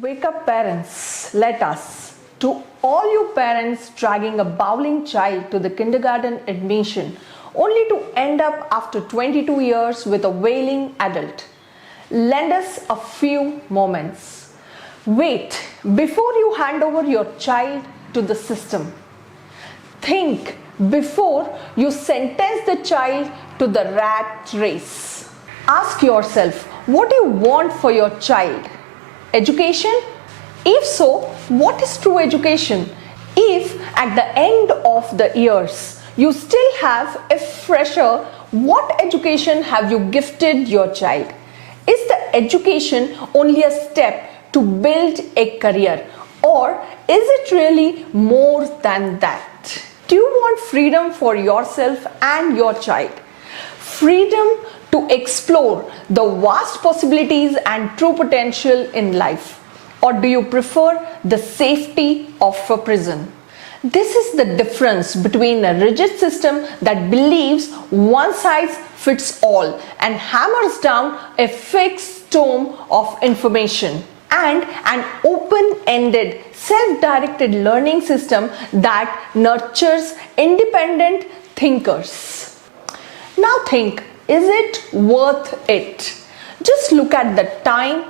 Wake up parents, let us. To all you parents dragging a bawling child to the kindergarten admission only to end up after 22 years with a wailing adult, lend us a few moments. Wait before you hand over your child to the system. Think before you sentence the child to the rat race. Ask yourself, what do you want for your child? Education? If so, what is true education? If at the end of the years you still have a fresher, what education have you gifted your child? Is the education only a step to build a career, or is it really more than that? Do you want freedom for yourself and your child? Freedom to explore the vast possibilities and true potential in life? Or do you prefer the safety of a prison? This is the difference between a rigid system that believes one size fits all and hammers down a fixed tome of information, and an open-ended, self-directed learning system that nurtures independent thinkers. Now think, is it worth it? Just look at the time,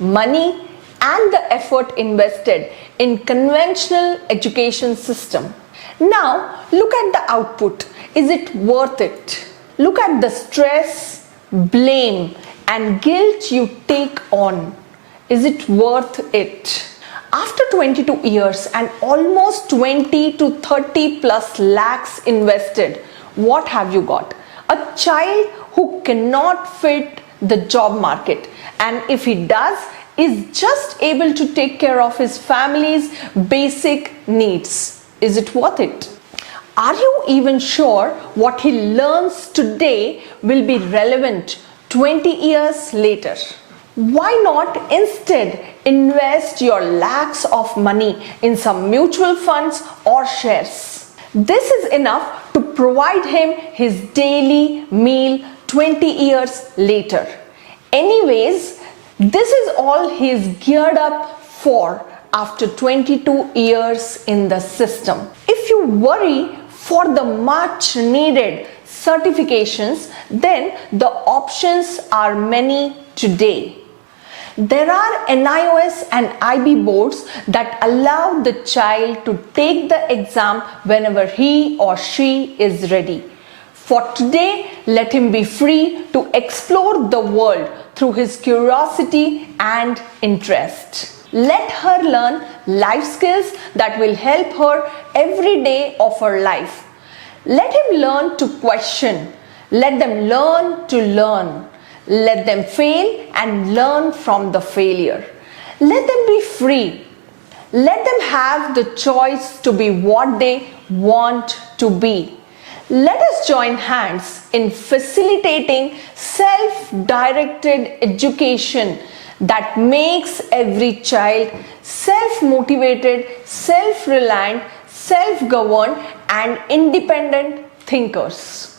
money, and the effort invested in conventional education system. Now look at the output. Is it worth it? Look at the stress, blame, and guilt you take on. Is it worth it? After 22 years and almost 20 to 30 plus lakhs invested, what have you got? A child who cannot fit the job market, and if he does, is just able to take care of his family's basic needs. Is it worth it? Are you even sure what he learns today will be relevant 20 years later? Why not instead invest your lakhs of money in some mutual funds or shares? This is enough to provide him his daily meal 20 years later. Anyways, this is all he is geared up for after 22 years in the system. If you worry for the much needed certifications, then the options are many today. There are NIOS and IB boards that allow the child to take the exam whenever he or she is ready. For today, let him be free to explore the world through his curiosity and interest. Let her learn life skills that will help her every day of her life. Let him learn to question. Let them learn to learn. Let them fail and learn from the failure. Let them be free. Let them have the choice to be what they want to be. Let us join hands in facilitating self-directed education that makes every child self-motivated, self-reliant, self-governed, and independent thinkers.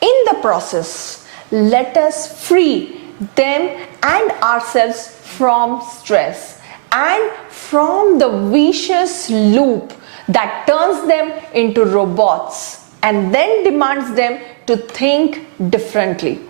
In the process, let us free them and ourselves from stress and from the vicious loop that turns them into robots and then demands them to think differently.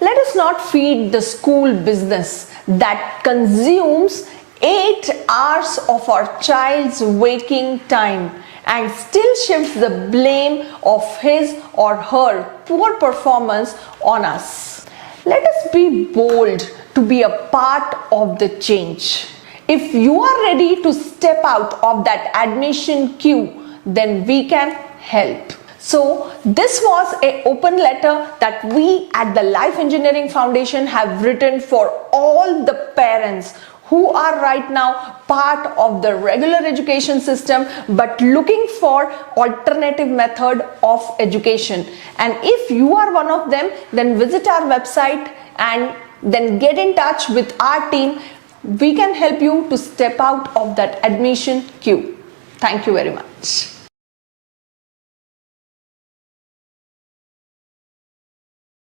Let us not feed the school business that consumes 8 hours of our child's waking time and still shifts the blame of his or her poor performance on us. Let us be bold to be a part of the change. If you are ready to step out of that admission queue, then we can help. So this was an open letter that we at the Life Engineering Foundation have written for all the parents who are right now part of the regular education system but looking for alternative method of education. And if you are one of them, then visit our website and then get in touch with our team. We can help you to step out of that admission queue. Thank you very much.